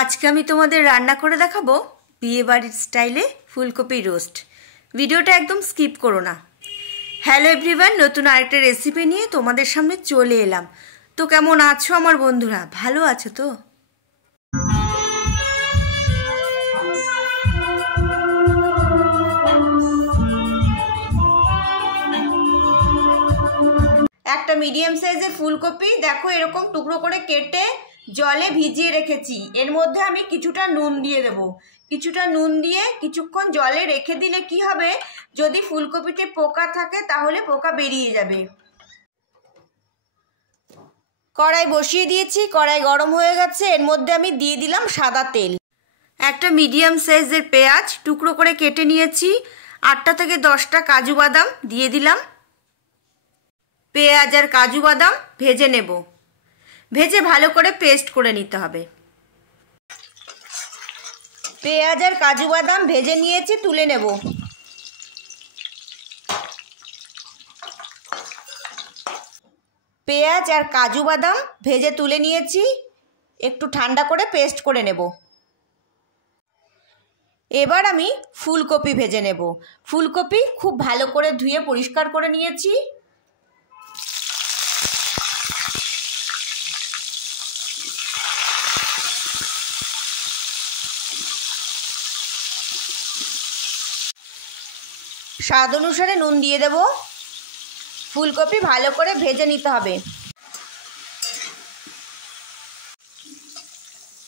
আজকে আমি তোমাদের রান্না করে দেখাবো বিয়ে বাড়ির স্টাইলে ফুলকপি রোস্ট। ভিডিওটা একদম স্কিপ করো না। হ্যালো এভরিওয়ান, নতুন আরেকটা রেসিপি নিয়ে তোমাদের সামনে চলে এলাম। তো কেমন আছো আমার বন্ধুরা? ভালো আছো তো? একটা মিডিয়াম সাইজের ফুলকপি দেখো এরকম টুকরো করে কেটে জলে ভিজিয়ে রেখেছি। এর মধ্যে আমি কিছুটা নুন দিয়ে দেব। কিছুটা নুন দিয়ে কিছুক্ষণ জলে রেখে দিলে কি হবে, যদি ফুলকপিতে পোকা থাকে তাহলে পোকা বেরিয়ে যাবে। কড়াই বসিয়ে দিয়েছি, কড়াই গরম হয়ে গেছে। এর মধ্যে আমি দিয়ে দিলাম সাদা তেল। একটা মিডিয়াম সাইজের পেঁয়াজ টুকরো করে কেটে নিয়েছি। 8টা থেকে 10টা কাজু বাদাম দিয়ে দিলাম। পেঁয়াজ আর কাজু বাদাম ভেজে নেব। ভেজে ভালো করে পেস্ট করে নিতে হবে। পেঁয়াজ আর কাজু বাদাম ভেজে নিয়েছি, তুলে নেব। পেঁয়াজ আর কাজু বাদাম ভেজে তুলে নিয়েছি, একটু ঠান্ডা করে পেস্ট করে নেব। এবার আমি ফুলকপি ভেজে নেব। ফুলকপি খুব ভালো করে ধুয়ে পরিষ্কার করে নিয়েছি। স্বাদ অনুসারে নুন দিয়ে দেব। ফুলকপি ভালো করে ভেজে নিতে হবে।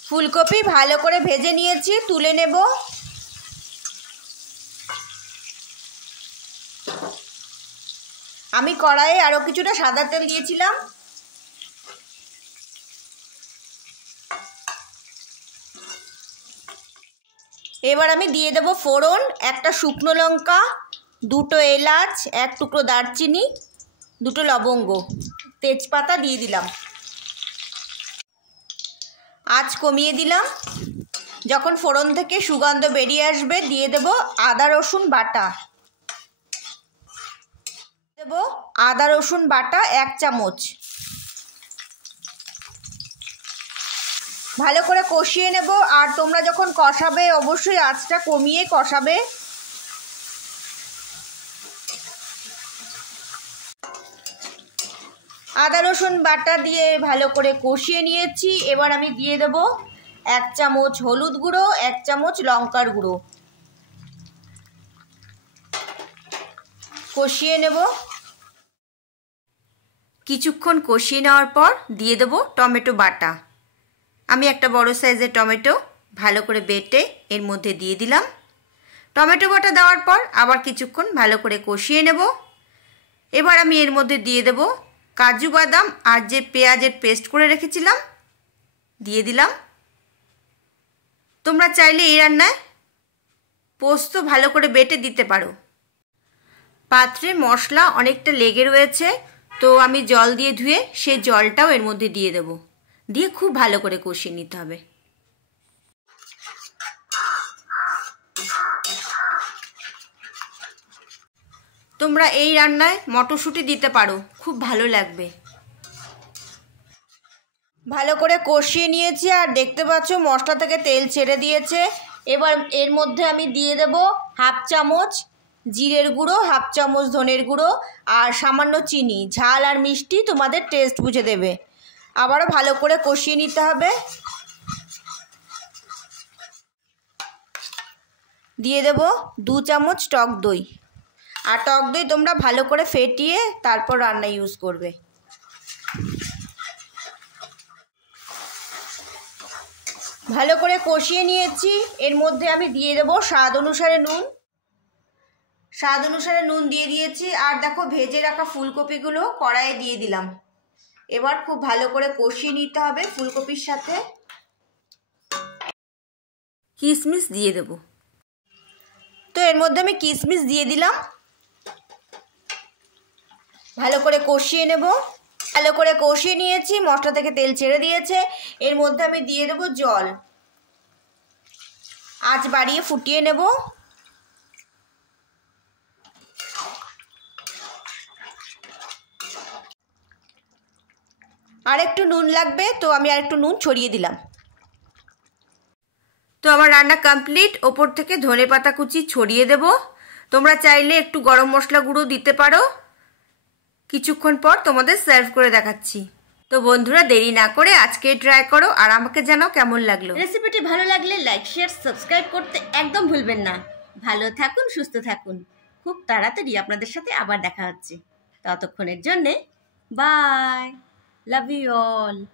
ফুলকপি ভালো করে ভেজে নিয়েছি, তুলে নেব। আমি কড়াইয়ে আরও কিছুটা সাদা তেল দিয়েছিলাম। এবার আমি দিয়ে দেব ফোড়ন, একটা শুকনো লঙ্কা, 2টো এলাচ, 1 টুকরো দারচিনি, 2টো লবঙ্গ, তেজপাতা দিয়ে দিলাম। আঁচ কমিয়ে দিলাম। যখন ফোড়ন থেকে সুগন্ধ বেরিয়ে আসবে দিয়ে দেব আদা রসুন বাটা। দেব আদা রসুন বাটা 1 চামচ। ভালো করে কষিয়ে নেব। আর তোমরা যখন কষাবে অবশ্যই আঁচটা কমিয়ে কষাবে। আদা রসুন বাটা দিয়ে ভালো করে কষিয়ে নিয়েছি। এবার আমি দিয়ে দেব 1 চামচ হলুদ গুঁড়ো, 1 চামচ লঙ্কার গুঁড়ো। কষিয়ে নেব। কিছুক্ষণ কষিয়ে নেওয়ার পর দিয়ে দেব টমেটো বাটা। আমি একটা বড় সাইজের টমেটো ভালো করে বেটে এর মধ্যে দিয়ে দিলাম। টমেটো বাটা দেওয়ার পর আবার কিছুক্ষণ ভালো করে কষিয়ে নেব। এবার আমি এর মধ্যে দিয়ে দেব কাজু বাদাম আর যে পেঁয়াজের পেস্ট করে রেখেছিলাম দিয়ে দিলাম। তোমরা চাইলে এই রান্নায় পোস্ত ভালো করে বেটে দিতে পারো। পাত্রে মশলা অনেকটা লেগে রয়েছে, তো আমি জল দিয়ে ধুয়ে সেই জলটাও এর মধ্যে দিয়ে দেব। দিয়ে খুব ভালো করে কষিয়ে নিতে হবে। তোমরা এই রান্নায় মটরশুঁটি দিতে পারো, খুব ভালো লাগবে। ভালো করে কষিয়ে নিয়েছি আর দেখতে পাচ্ছ মশলা থেকে তেল ছেড়ে দিয়েছে। এবার এর মধ্যে আমি দিয়ে দেব 1/2 চামচ জিরের গুঁড়ো, 1/2 চামচ ধনের গুঁড়ো আর সামান্য চিনি। ঝাল আর মিষ্টি তোমাদের টেস্ট বুঝে দেবে। আবারও ভালো করে কষিয়ে নিতে হবে। দিয়ে দেব 2 চামচ টক দই। আর টক দই তোমরা ভালো করে ফেটিয়ে তারপর রান্না ইউজ করবে। ভালো করে কষিয়ে নিয়েছি। এর মধ্যে আমি দিয়ে দেব স্বাদ অনুসারে নুন। স্বাদ অনুসারে নুন দিয়ে দিয়েছি। আর দেখো ভেজে রাখা ফুলকপিগুলো কড়াইয়ে দিয়ে দিলাম। এবার খুব ভালো করে কষিয়ে নিতে হবে ফুলকপির সাথে। কিশমিশ দিয়ে দেব। তো এর মধ্যে আমি কিশমিশ দিয়ে দিলাম। ভালো করে কষিয়ে নেব। ভালো করে কষিয়ে নিয়েছি, মশলা থেকে তেল ছেড়ে দিয়েছে। এর মধ্যে আমি দিয়ে দেব জল। আঁচ বাড়িয়ে ফুটিয়ে নেব। আর একটু নুন লাগবে, তো আমি আর একটু নুন ছড়িয়ে দিলাম। তো আমার রান্না কমপ্লিট। ওপর থেকে ধনেপাতা কুচি ছড়িয়ে দেব। তোমরা চাইলে একটু গরম মশলা গুঁড়ো দিতে পারো। কিছুক্ষণ পর তোমাদের সার্ভ করে দেখাচ্ছি। তো বন্ধুরা, দেরি না করে আজকে ট্রাই করো আর আমাকে জানাও কেমন লাগলো। রেসিপিটি ভালো লাগলে লাইক, শেয়ার, সাবস্ক্রাইব করতে একদম ভুলবেন না। ভালো থাকুন, সুস্থ থাকুন। খুব তাড়াতাড়ি আপনাদের সাথে আবার দেখা হচ্ছে। ততক্ষণের জন্যে বাই। Love you all.